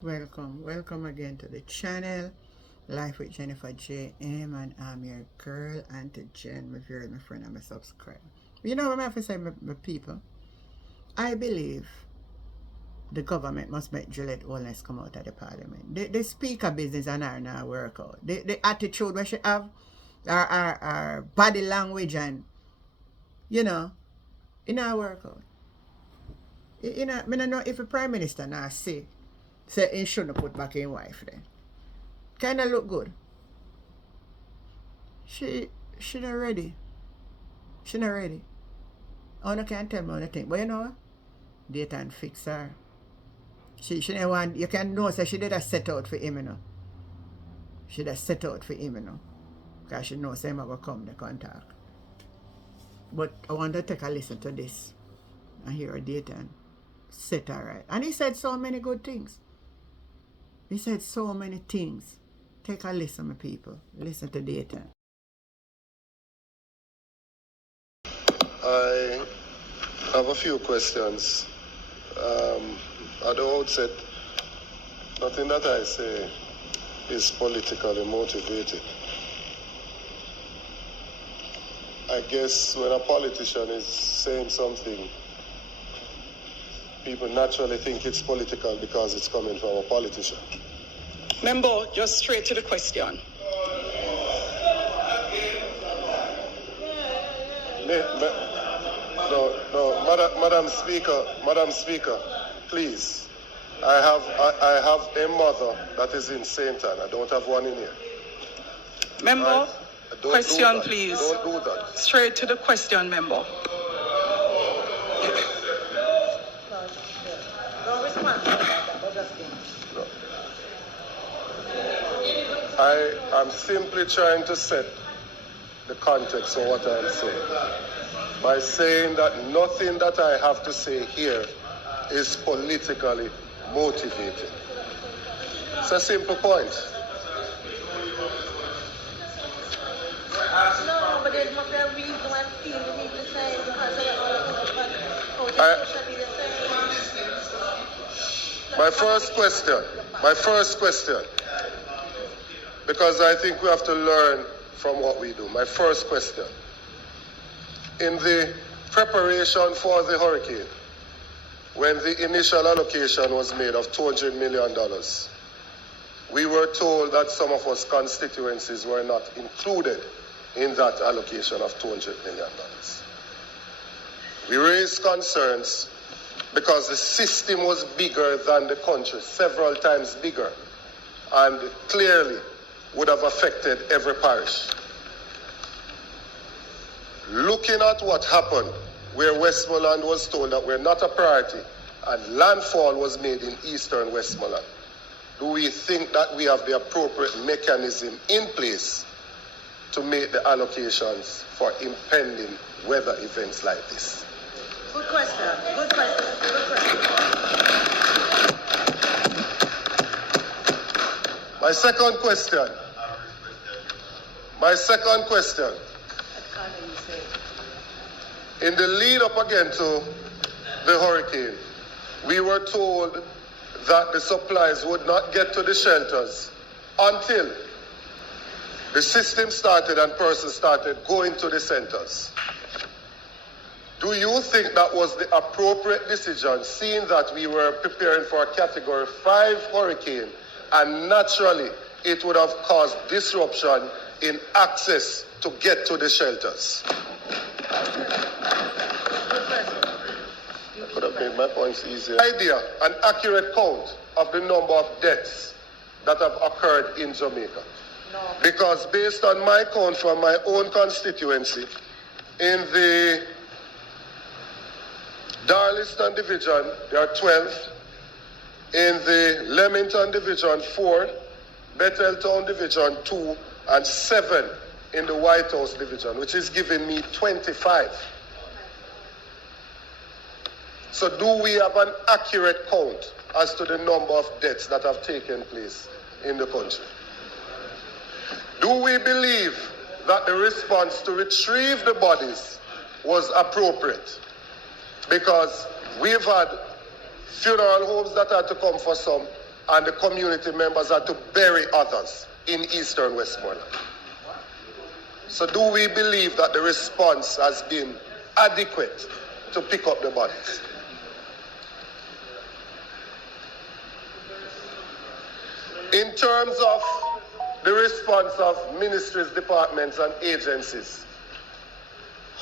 Welcome again to the channel, Life with Jennifer J.M. and I'm your girl, Auntie Jen, my viewers, my friend, and my subscriber. You know what I have to say, my people? I believe the government must make Juliet Wellness come out of the parliament. The speaker business and her now work out. The attitude we she have, our body language and, you know, it not work out. I don't know if the Prime Minister now say he shouldn't put back in wife then. Kinda look good. She not ready. She not ready. Oh, no can't tell me anything. But you know what? Dayton fix her. She didn't want, you can know, so she did a set out for him, you know. She did a set out for him, you know. Because she knows him will come the contact. But I want to take a listen to this and hear Dayton set her right. And he said so many good things. He said so many things. Take a listen, my people. Listen to Dayton. I have a few questions. At the outset, nothing that I say is politically motivated. I guess when a politician is saying something, people naturally think it's political because it's coming from a politician. Member, just straight to the question. Madam Speaker, please. I have a mother that is in St. Anne. I don't have one in here. Member, Right? question please. Don't do that. Straight to the question, member. I am simply trying to set the context of what I am saying by saying that nothing that I have to say here is politically motivated. It's a simple point. No, but there's not a reason why I feel we need to say because of My first question, because I think we have to learn from what we do. My first question. In the preparation for the hurricane, when the initial allocation was made of $200 million, we were told that some of us constituencies were not included in that allocation of $200 million. We raised concerns because the system was bigger than the country, several times bigger, and clearly would have affected every parish. Looking at what happened, where Westmoreland was told that we're not a priority, and landfall was made in eastern Westmoreland, do we think that we have the appropriate mechanism in place to make the allocations for impending weather events like this? Good question. Good question. Good question. My second question. In the lead up again to the hurricane, we were told that the supplies would not get to the shelters until the system started and persons started going to the centers. Do you think that was the appropriate decision, seeing that we were preparing for a Category 5 hurricane, and naturally it would have caused disruption in access to get to the shelters? I could have made my points easier. An accurate count of the number of deaths that have occurred in Jamaica. No. Because based on my count from my own constituency, in the Darliston division, there are 12. In the Leamington division, 4. Betheltown division, 2. And 7 in the White House division, which is giving me 25. So do we have an accurate count as to the number of deaths that have taken place in the country? Do we believe that the response to retrieve the bodies was appropriate? Because we've had funeral homes that had to come for some, and the community members are to bury others in eastern Westmoreland. So do we believe that the response has been adequate to pick up the bodies? In terms of the response of ministries, departments, and agencies,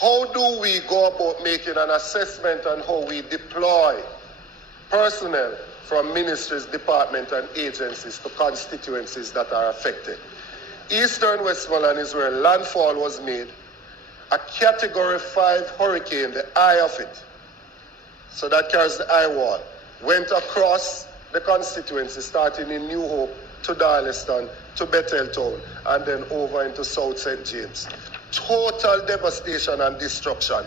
how do we go about making an assessment on how we deploy personnel from ministries, departments, and agencies to constituencies that are affected? Eastern Westmoreland is where landfall was made, a Category 5 hurricane, the eye of it, so that carries the eye wall, went across the constituency, starting in New Hope to Darleston to Betheltown, and then over into South St. James. Total devastation and destruction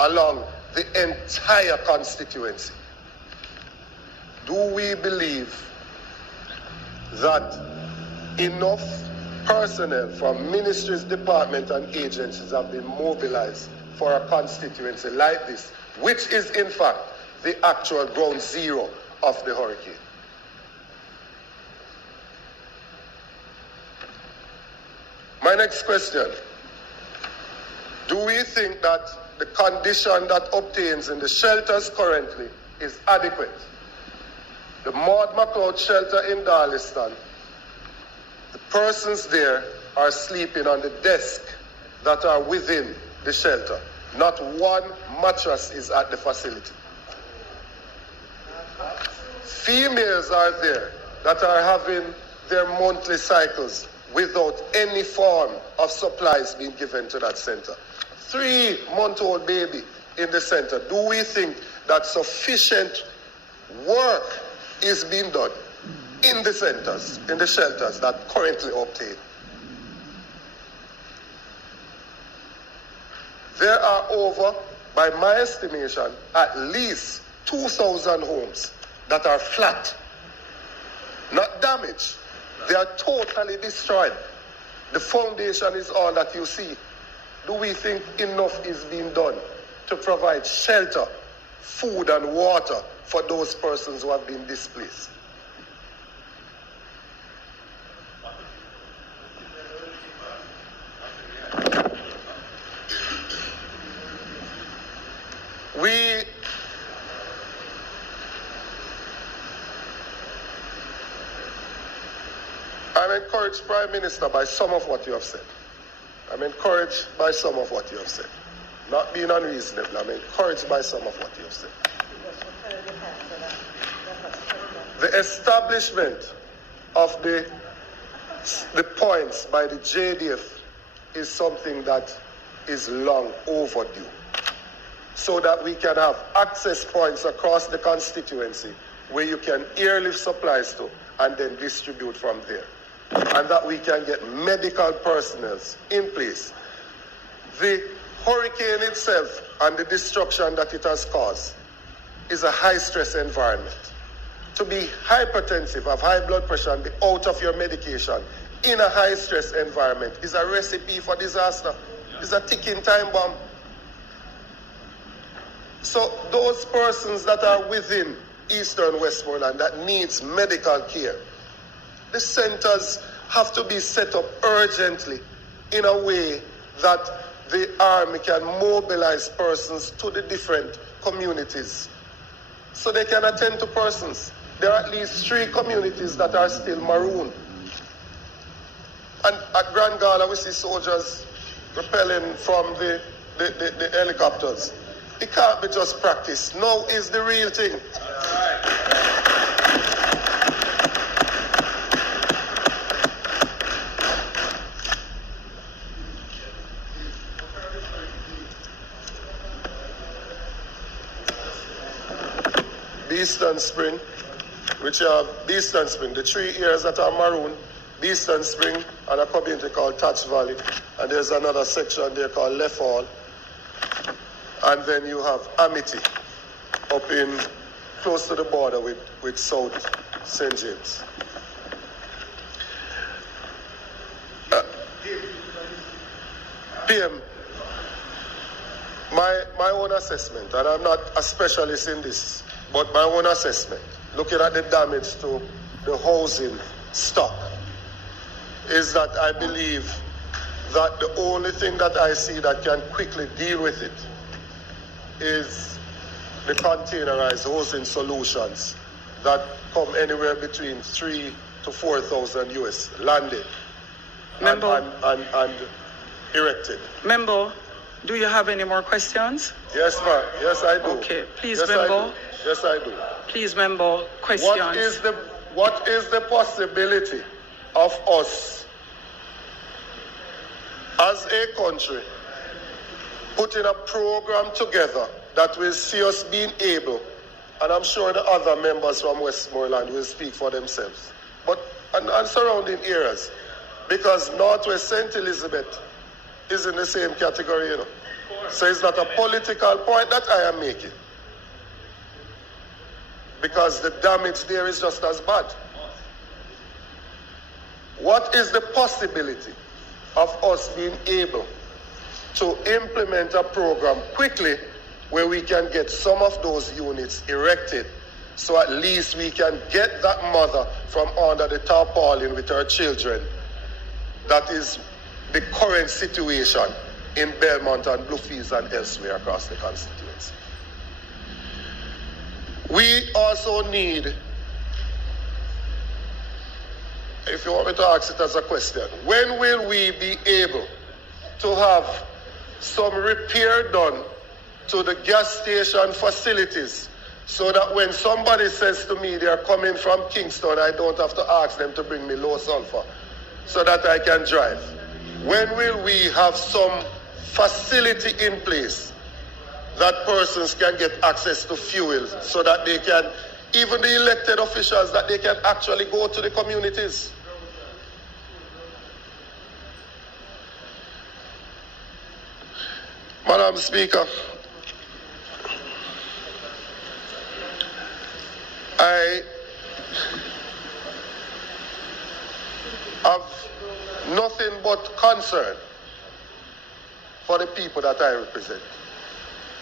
along the entire constituency. Do we believe that enough personnel from ministries, departments, and agencies have been mobilized for a constituency like this, which is in fact the actual ground zero of the hurricane? My next question: do we think that the condition that obtains in the shelters currently is adequate? The Maud McLeod shelter in Darleston, the persons there are sleeping on the desk that are within the shelter. Not one mattress is at the facility. Females are there that are having their monthly cycles without any form of supplies being given to that center. 3-month-old baby in the center. Do we think that sufficient work is being done in the centers, in the shelters that currently obtain? There are over, by my estimation, at least 2,000 homes that are flat, not damaged. They are totally destroyed. The foundation is all that you see. Do we think enough is being done to provide shelter, food, and water for those persons who have been displaced? I'm encouraged, Prime Minister, by some of what you have said. I'm encouraged by some of what you have said. Not being unreasonable, I'm encouraged by some of what you have said. The establishment of the points by the JDF is something that is long overdue, so that we can have access points across the constituency where you can airlift supplies to and then distribute from there, and that we can get medical personnel in place. The hurricane itself and the destruction that it has caused is a high-stress environment. To be hypertensive, have high blood pressure, and be out of your medication in a high-stress environment is a recipe for disaster. It's a ticking time bomb. So those persons that are within Eastern Westmoreland that needs medical care, the centers have to be set up urgently in a way that the army can mobilize persons to the different communities so they can attend to persons. There are at least 3 communities that are still marooned. And at Grand Gala, we see soldiers rappelling from the helicopters. It can't be just practice. Now is the real thing. Beeston Spring, which are Beeston Spring, the 3 areas that are maroon, Beeston Spring and a community called Touch Valley, and there's another section there called Left Hall, and then you have Amity up in close to the border with South St. James. PM, my own assessment, and I'm not a specialist in this, but my own assessment, looking at the damage to the housing stock is that I believe that the only thing that I see that can quickly deal with it is the containerized housing solutions that come anywhere between 3 to 4,000 US landed and erected. Member, do you have any more questions? Yes, ma'am. Yes, I do. Okay, please, yes, member. I do. Yes, I do. Please, member, questions. What is the possibility of us as a country putting a program together that will see us being able, and I'm sure the other members from Westmoreland will speak for themselves, but and surrounding areas, because Northwest St. Elizabeth is in the same category, you know. So it's not a political point that I am making, because the damage there is just as bad. What is the possibility of us being able to implement a program quickly where we can get some of those units erected, so at least we can get that mother from under the tarpaulin with her children? That is the current situation in Belmont and Bluefields and elsewhere across the constituency. We also need, if you want me to ask it as a question, when will we be able to have some repair done to the gas station facilities, so that when somebody says to me they're coming from Kingston, I don't have to ask them to bring me low sulfur so that I can drive? When will we have some facility in place that persons can get access to fuel, so that they can, even the elected officials, that they can actually go to the communities? Madam Speaker, I have nothing but concern for the people that I represent.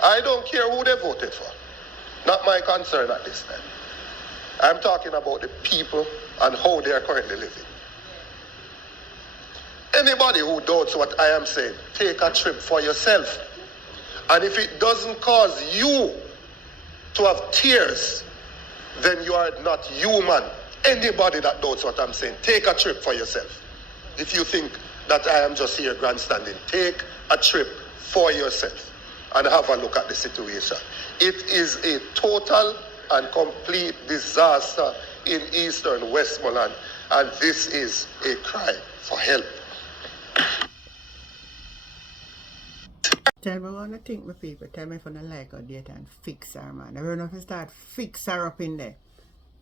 I don't care who they voted for. Not my concern at this time. I'm talking about the people and how they are currently living. Anybody who doubts what I am saying, take a trip for yourself. And if it doesn't cause you to have tears, then you are not human. Anybody that doubts what I'm saying, take a trip for yourself. If you think that I am just here grandstanding, take a trip for yourself and have a look at the situation. It is a total and complete disaster in eastern Westmoreland, and this is a cry for help. Tell me what you think, my people. Tell me if you don't like her date and fix her, man. I don't know if you start fix her up in there.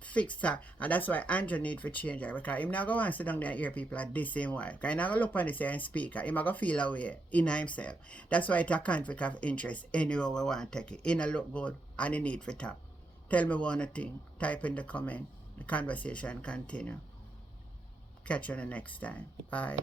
Fix her. And that's why Andrew need to change her. Because he's not going to sit down there and hear people at this same way. Because he's not going to look on this and speak. He's not going to feel away in himself. That's why it's a conflict of interest anywhere we want to take it. It look good and it need for top. Tell me what you think. Type in the comment. The conversation continue. Catch you the next time. Bye.